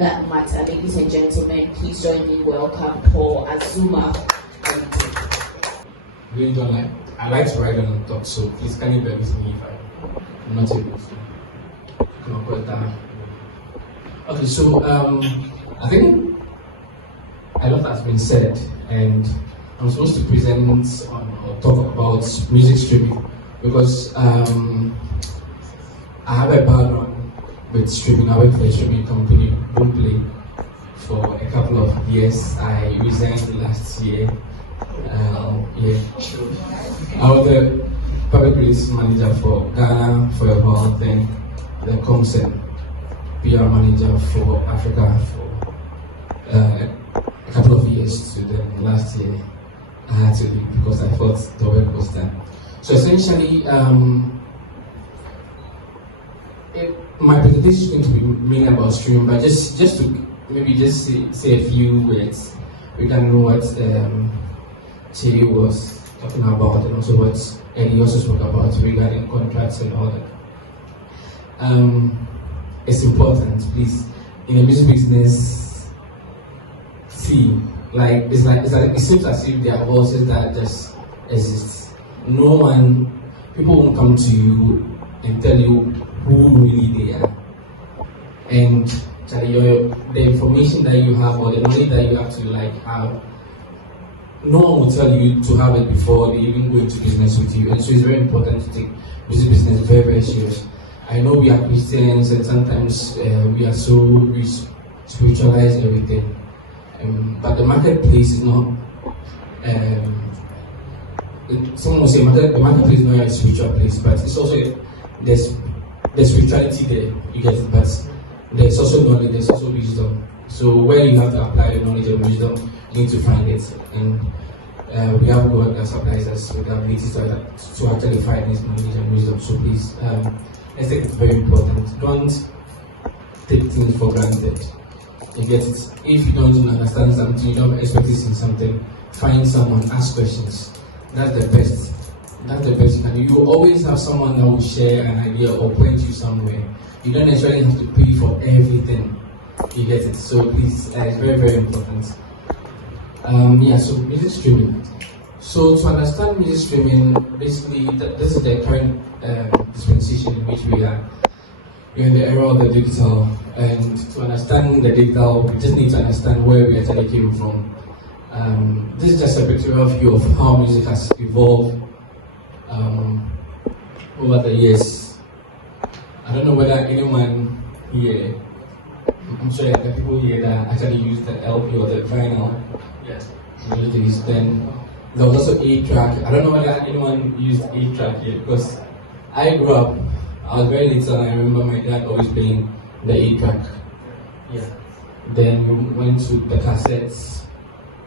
that matter. Ladies and gentlemen, please join me in welcome Paul Azumah. Really don't like. I like to write on top, so please can you bear with me if I'm not able to come up with that. Okay, so I think a lot has been said, and I'm supposed to present or talk about music streaming because I have a background with streaming. I worked for a streaming company, Boomplay, for a couple of years. I resigned last year. I was the public relations manager for Ghana for a while, then the concert PR manager for Africa for a couple of years. To the last year, I had to leave because I thought the work was done. So essentially, my presentation is going to be mainly about streaming, but just to maybe just say a few words. We can know what Che was talking about, and also what Eddie also spoke about regarding contracts and all that. It's important, please. In the music business, see, it seems as if there are voices that just exist. People won't come to you and tell you who really they are. And the information that you have or the knowledge that you have to have, no one will tell you to have it before they even go into business with you. And so it's very important to take music business very, very serious. I know we are Christians and sometimes we are so spiritualize everything. But the marketplace is not, someone will say the marketplace is not a spiritual place, but it's also, there's spirituality there, you get it, but there's also knowledge, there's also wisdom. So where you have to apply the knowledge and wisdom, you need to find it. And we have God that supplies us with the ability to actually find this knowledge and wisdom. So please, I think it's very important. Don't take things for granted. You get it? If you don't understand something, you don't expect this in something, find someone, ask questions. That's the best. That's the best you can do. You will always have someone that will share an idea or point you somewhere. You don't necessarily have to pay for everything. You get it? So please, it's very, very important. So music streaming. So to understand music streaming, basically, this is the current dispensation in which we are. We're in the era of the digital, and to understand the digital, we just need to understand where we actually came from. This is just a pictorial view of how music has evolved over the years. I don't know whether anyone here, I'm sure there are people here that actually use the LP or the vinyl. Yes. Then there was also 8-track. I don't know whether anyone used 8-track here because I grew up, I was very little and I remember my dad always playing the 8-track. Yeah. Then we went to the cassettes.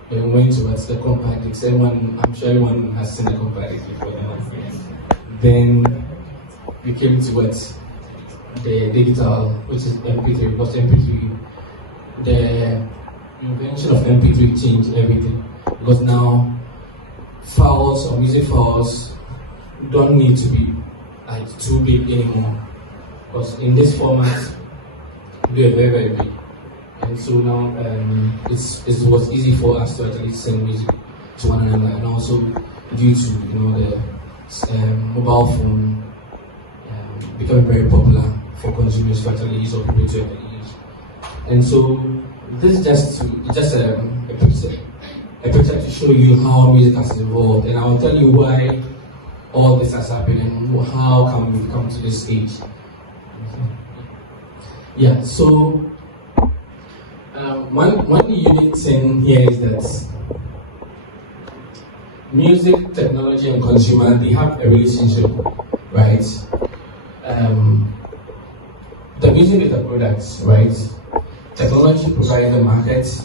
Then we went to the compact discs. I'm sure everyone has seen the compact discs before now. Then we came to the digital, which is MP3, because MP3, the invention of MP3 changed everything. Because now files or music files don't need to be too big anymore. Because in this format, they are very, very big. And so now it was easy for us to actually send music to one another, and also due to the mobile phone becoming very popular for consumers to actually use or people to actually use. And so this is just a picture to show you how music has evolved, and I will tell you why all this has happened and how come we've come to this stage. Yeah, so one unique thing here is that music, technology, and consumer, they have a relationship, right? The music is the product, right? Technology provides the market,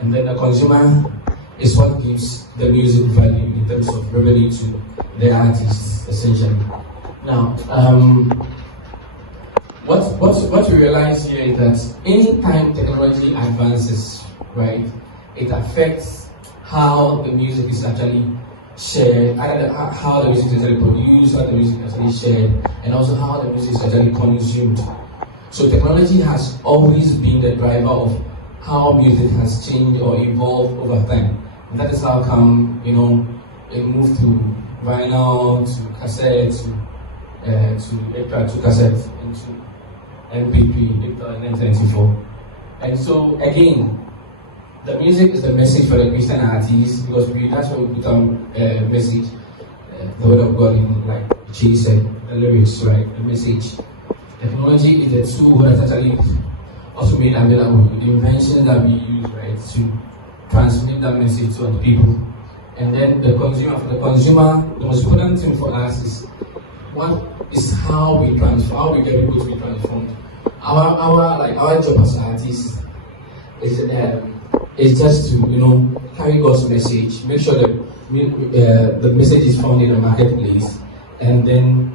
and then the consumer is what gives the music value in terms of revenue to the artist, essentially. Now, what we realize here is that anytime technology advances, right, it affects how the music is actually shared, how the music is actually produced, how the music is actually shared, and also how the music is actually consumed. So technology has always been the driver of how music has changed or evolved over time. And that is how come, it moved to vinyl, to cassette, to cassette, into MP3, digital, and 1994. And so again, the music is the message for the Christian artists, because that's what we become a message, the word of God, like she said, the lyrics, right? The message. Technology is the tool that actually also made available, the inventions that we use, right, to transmit that message to other people. And then the consumer, the most important thing for us is how we get people to be transformed. Our job as artists is just to carry God's message, make sure that the message is found in the marketplace, and then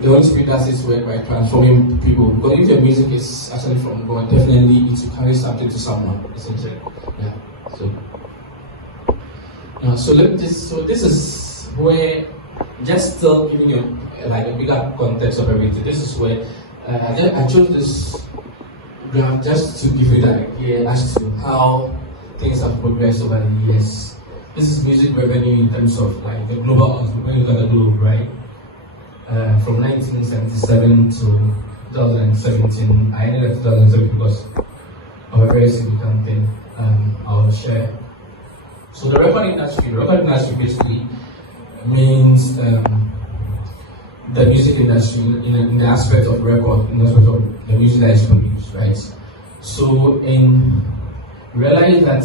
the Holy Spirit does its work by transforming people. Because if your music is actually from God, definitely it will carry something to someone, essentially. Yeah. So this is where, just still giving you a bigger context of everything. This is where I chose this graph just to give you the idea as to how things have progressed over the years. This is music revenue in terms of the global, when you look at the globe, right? From 1977 to 2017. I ended at 2007 because of a very significant thing I'll share. So the record industry basically means the music industry in the aspect of record, in the aspect of the music that is produced, right? So realize that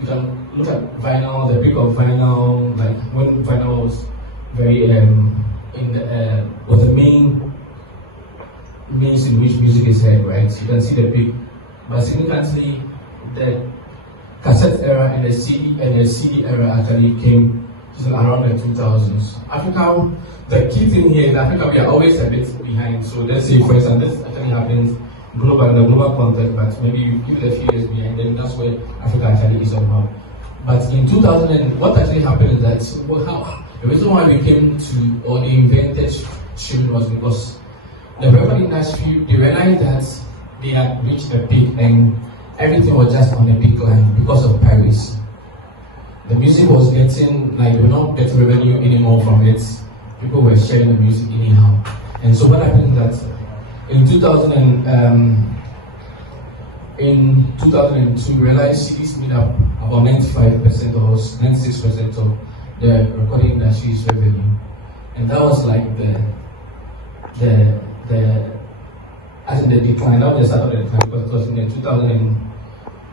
you can look at vinyl, the peak of vinyl, like when vinyl was very was the means in which music is heard, right? You can see the peak, but significantly the cassette era and the CD era actually came around the 2000s. Africa, the key thing here is Africa, we are always a bit behind. So let's say, for instance, this actually happens in the global context, but maybe you give it a few years behind, then that's where Africa actually is somehow. But in 2000, what actually happened is that the reason why we came to, or they invented streaming was because the record industry, they realized that they had reached a peak and everything was just on a decline because of piracy. The music was getting, we were not getting revenue anymore from it. People were sharing the music anyhow. And so what happened is that in 2002, we realized CDs made up about 95% or 96% of the recording industry's revenue. And that was like the decline. That was the start of the decline, because it was in the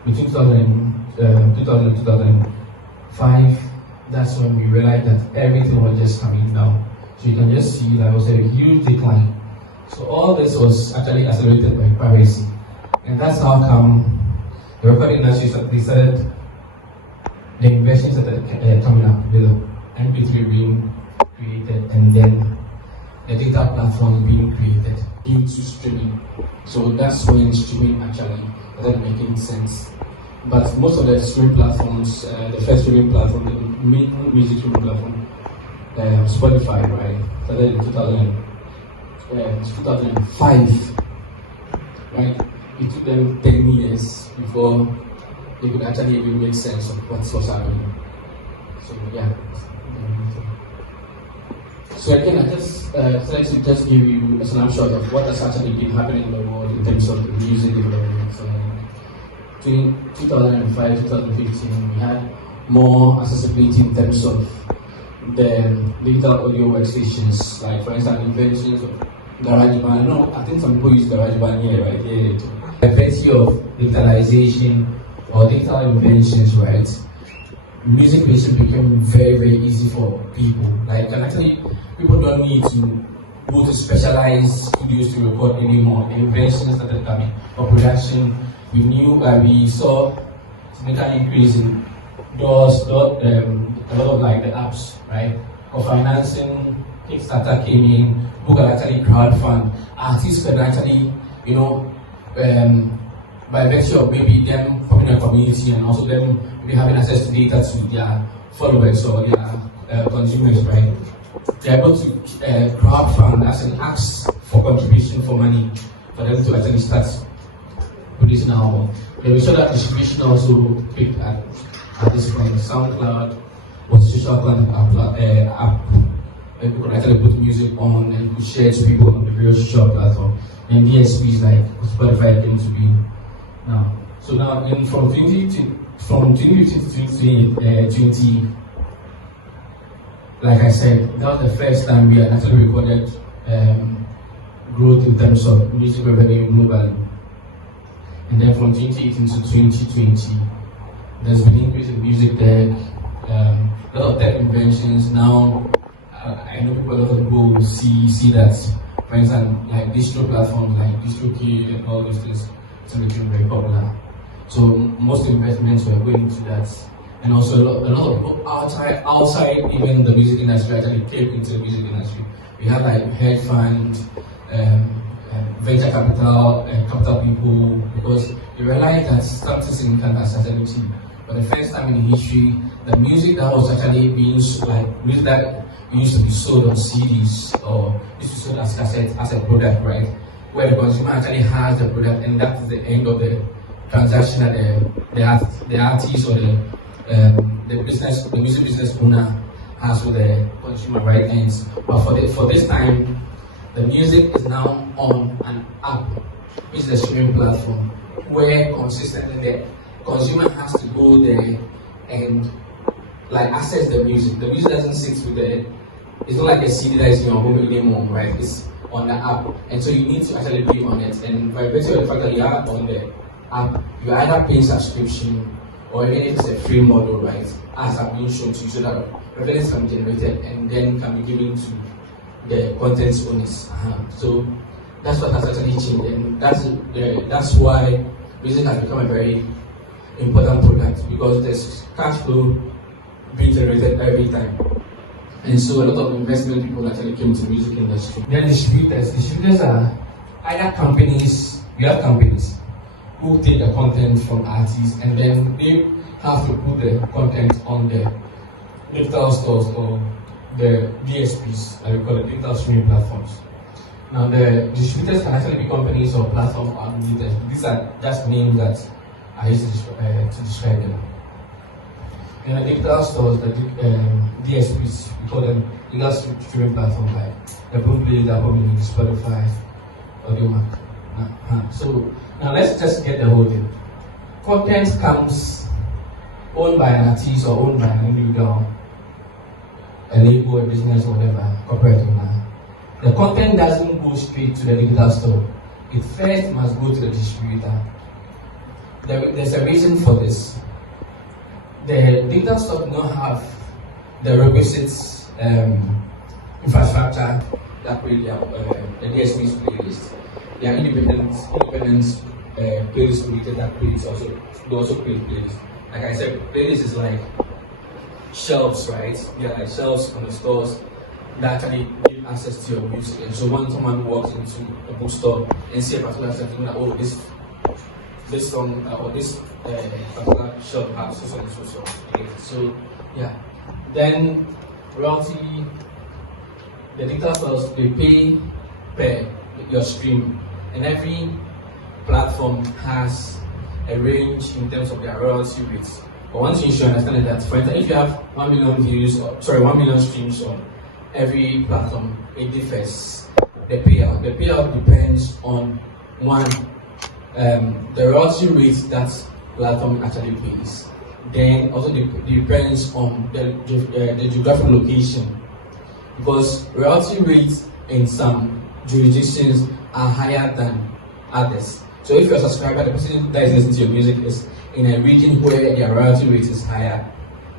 between 2000 and 2005, that's when we realized that everything was just coming down. So you can just see there was a huge decline. So all this was actually accelerated by piracy. And that's how come the record industry started, the inventions started coming up, with MP3 being created, and then the data platform being created due to streaming. So that's when streaming actually started making sense. But most of the streaming platforms, the first streaming platform, the main music streaming platform, Spotify, right, started in 2005, right? It took them 10 years before they could actually even make sense of what was happening. So yeah. So again, I just try to just give you a snapshot of what has actually been happening in the world in terms of the music development. Between 2005 2015, we had more accessibility in terms of the digital audio workstations, like for instance, inventions of GarageBand. No, I think some people use GarageBand here, right? Yeah. The virtue of digitalization or digital inventions, right? Music creation became very, very easy for people. Like, and actually, people don't need to go to specialized studios to record anymore. The inventions started coming for production. We saw significant increase in a lot of the apps, right? For financing, Kickstarter came in, people could actually crowdfund. Artists can actually, by virtue of maybe them coming in a community and also them maybe having access to data to their followers or their consumers, right? they're able to crowdfund as an ask for contribution for money for them to actually start producing an album. Then we saw that distribution also picked at this point. SoundCloud was a social content app where people could actually put music on and you could share to people on the various social platforms. And DSPs like Spotify came to be now. So now from 2015 to 2020, like I said, that was the first time we had actually recorded growth in terms of music revenue globally. And then from 2018 to 2020, there's been increase in music tech, a lot of tech inventions. Now, I know a lot of people will see that, for instance, like digital platforms like DistroKid and all those things, it's becoming very popular. So most investments were going into that. And also a lot of people outside even the music industry actually came into the music industry. We had like hedge funds, venture capital people, because you realize that something significant has started to. For the first time in history, the music that was actually being like music that used to be sold on CDs or used to be sold as cassettes as a product, right? Where the consumer actually has the product, and that is the end of the transaction that the artist or the music business owner has with the consumer, right? Ends. But for this time, the music is now on an app, which is the streaming platform, where consistently the consumer has to go there and like access the music. The music doesn't sit with it's not like a CD that is in your home anymore, right? It's on the app, and so you need to actually be on it. And by virtue of the fact that you are on the app, you are either paying subscription or even if it's a free model, right? As I've been shown to you, so that revenues can be generated and then can be given to the content owners. So that's what has actually changed, and that's why music has become a very important product, because there's cash flow being generated every time. And so a lot of investment people actually came to the music industry. Then distributors are either companies, we have companies who take the content from artists and then they have to put the content on the digital stores or the DSPs, like we call it, digital streaming platforms. Now the distributors can actually be companies or platforms underneath them. These are just names that I used to describe them. In the digital stores, the DSPs, we call them digital streaming platforms like the Boomplay, the Azumah, Spotify, Ayitey. So now let's just get the whole thing. Content comes owned by an artist or owned by an individual, a label, a business, or whatever, corporate owner. The content doesn't go straight to the digital store. It first must go to the distributor. There's a reason for this. The digital store do not have the requisite infrastructure that create the DSP's playlist. There are independent playlists created that creates they also create playlists. Like I said, playlist is like shelves, right? Yeah, like shelves on the stores that actually give access to your music. And so when someone walks into a bookstore and see a particular section, like, oh, this song or this particular shelf has so and so. Okay. So yeah, then royalty, the digital stores, they pay per your stream, and every platform has a range in terms of their royalty rates. But one thing you should understand is that, for instance, if you have 1 million views, 1 million streams on every platform, it differs. The payout depends on one, the royalty rate that platform actually pays. Then also depends on the geographic location, because royalty rates in some jurisdictions are higher than others. So if you're a subscriber, the person that is listening to your music is in a region where their royalty rate is higher,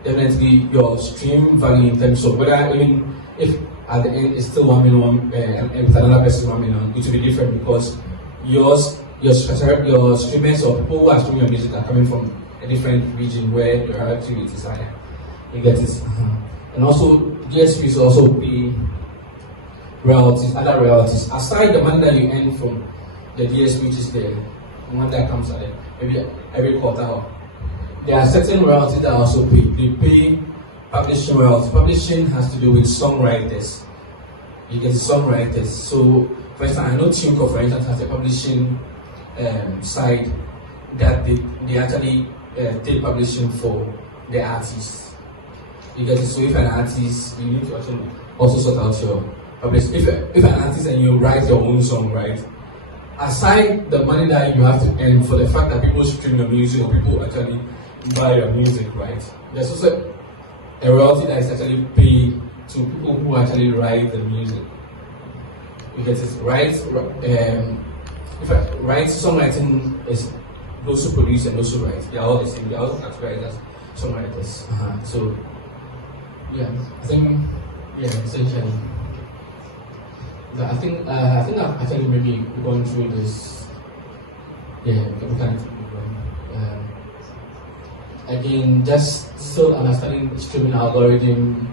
definitely your stream value in terms of whether even if at the end it's still 1 million and with another person 1 million, it will be different, because your streamers or people who are streaming your music are coming from a different region where the royalty rate is higher. You get it? And also DSPs also pay royalties, other royalties, aside the money that you earn from the DSP, which is the one that comes at it, maybe every quarter. There are certain royalties that also pay. They pay publishing royalties. Publishing has to do with songwriters. You get songwriters. So, for instance, I know Tunco, for instance, has a publishing side that they actually take publishing for the artists. You get it. So, if an artist, you need to actually also sort out your publishing. If an artist and you write your own song, right? Aside the money that you have to earn for the fact that people stream your music or people actually buy your music, right? There's also a royalty that is actually paid to people who actually write the music. Because it's songwriting is those who produce and those who write. They are all the same. They are also categorized as songwriters. So, yeah, I think, essentially. I think I've actually maybe gone through this. Yeah, we can. Again, just still understanding streaming algorithm,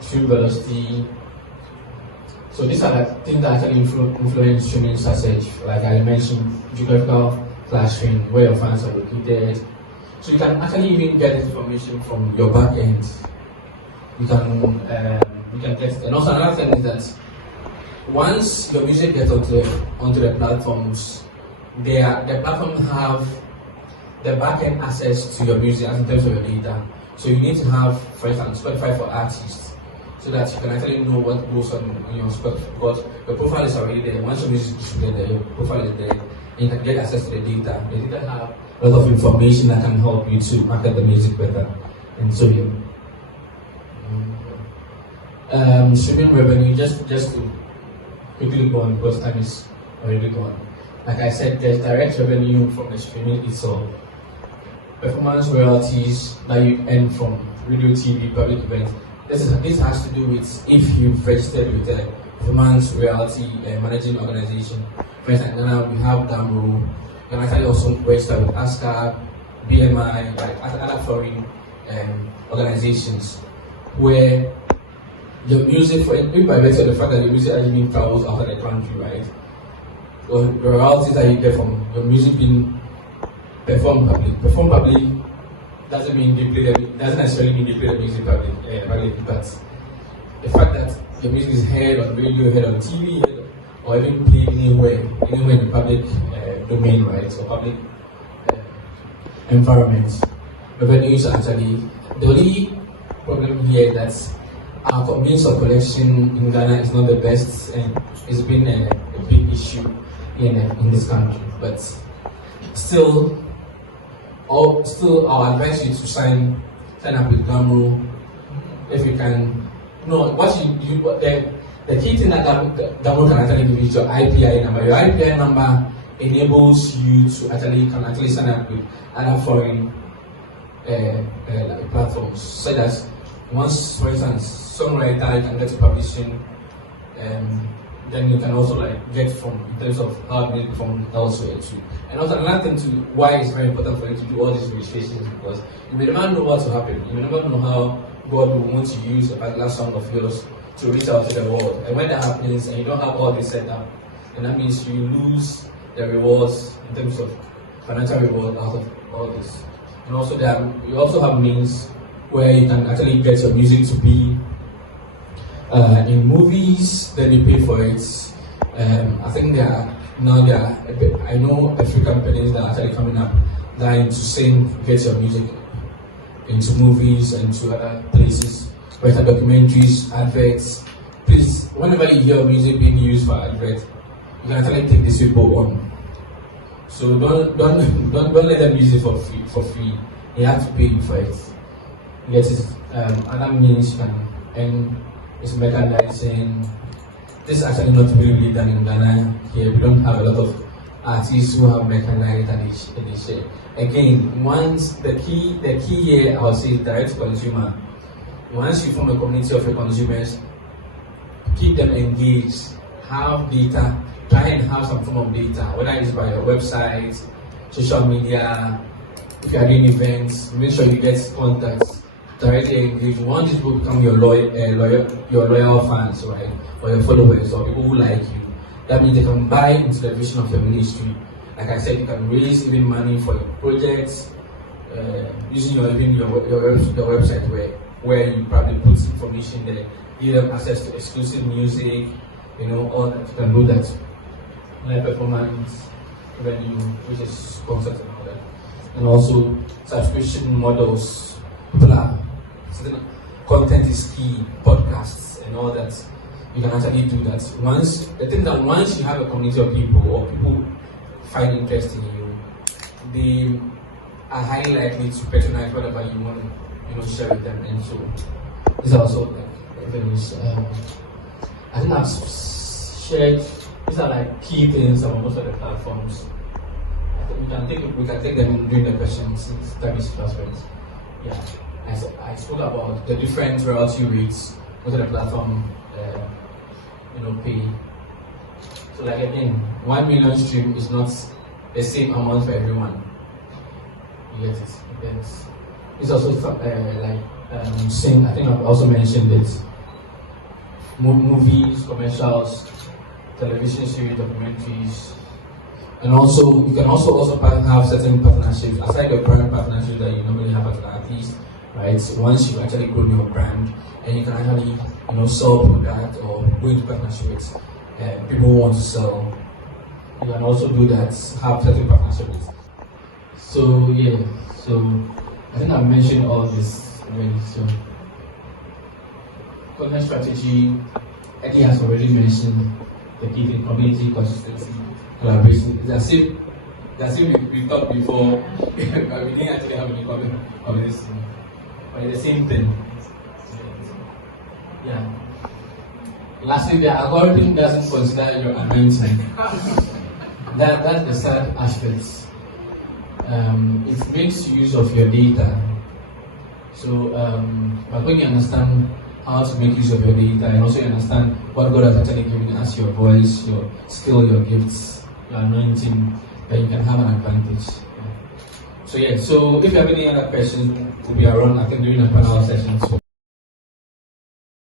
stream velocity. So these are the things that actually influence streaming success. Like I mentioned, geographical clustering, where your fans are located. So you can actually even get information from your back end. You can get, and also another thing is that once your music gets onto the platforms, the platforms have the back-end access to your music in terms of your data. So you need to have, for instance, Spotify for artists, so that you can actually know what goes on your Spotify. Because your profile is already there. Once your music is distributed there, your profile is there, and you can get access to the data. The data have a lot of information that can help you to market the music better. And so streaming revenue, just to quickly go on, because time is already gone. Like I said, there's direct revenue from the streaming itself. Performance royalties that you earn from radio, TV, public events. This has to do with if you've registered with a performance royalty managing organization. For instance, now we have DAMRO. You can actually also register with ASCA, BMI, like other foreign organizations, where your music, if by virtue of the fact that your music actually being travels out of the country, right? Or the royalties that you get from your music being performed public doesn't necessarily mean they play the music public, but the fact that your music is heard on radio, heard on TV, or even played anywhere in the public domain, right, or public environment, revenues are actually the only problem here is that our means of collection in Ghana is not the best, and it's been a big issue in this country. But still our advice is to sign up with DAMRO if you can. The key thing that DAMRO can actually give you is your IPI number. Your IPI number enables you to actually sign up with other foreign platforms, so that once, for instance, songwriter can get to publishing, then you can also get from in terms of how it is from elsewhere too. And also another thing too, why it's very important for you to do all these registrations, because you may never know what will happen. You may never know how God will want to use a particular song of yours to reach out to the world. And when that happens and you don't have all this set up, then that means you lose the rewards in terms of financial reward out of all this. And also you also have means where you can actually get your music to be in movies, then you pay for it. I think I know a few companies that are actually coming up that are into get your music into movies and to other places, whether documentaries, adverts. Please, whenever you hear music being used for advert, you can actually take this people on. So don't let them use it for free. You have to pay you for it. Yes, other means you can earn is merchandising. This is actually not really done in Ghana. Here we don't have a lot of artists who have mechanized and they share. Again, once the key here I would say is direct to consumer. Once you form a community of your consumers, keep them engaged, have data, try and have some form of data, whether it's by your website, social media, if you are doing events, make sure you get contacts, directly engage. You want these people to become your loyal fans, right? Or your followers, or people who like you. That means they can buy into the vision of your ministry. Like I said, you can raise even money for your projects, using your website where where you probably put information there, give them access to exclusive music, all that. You can do that. Live performance, revenue, which is concerts and all that. And also subscription models. Certain content is key, podcasts and all that. You can actually do that. Once you have a community of people or people find interest in you, they are highly likely to patronize whatever you want to share with them. And so these are also like avenues. I think I've shared. These are like key things on most of the platforms. I think we can take them during the questions since time is fast. Yeah, I spoke about the different royalty rates most of the platform pay. So like again, 1 million stream is not the same amount for everyone. You get it. It's also saying, I think I've also mentioned it. Movies, commercials, television series, documentaries, and also you can also have certain partnerships aside your brand partnerships that you normally have as an artist, right? So once you actually grow your brand, and you can actually sell product or go into partnership with people who want to sell, you can also do that. Have certain partnerships. So yeah, I think I've mentioned all this already. So content strategy, Ayitey has already mentioned the key community consistency, collaboration. It's as if we talked before, but we didn't actually have any comment on this. But it's the same thing. Yeah. Lastly, the algorithm doesn't consider your anointing. That's the sad aspect. It makes use of your data. So, but when you understand how to make use of your data, and also you understand what God has actually given us, your voice, your skill, your gifts, your anointing, then you can have an advantage. So if you have any other questions, we'll be around. I can do in a panel.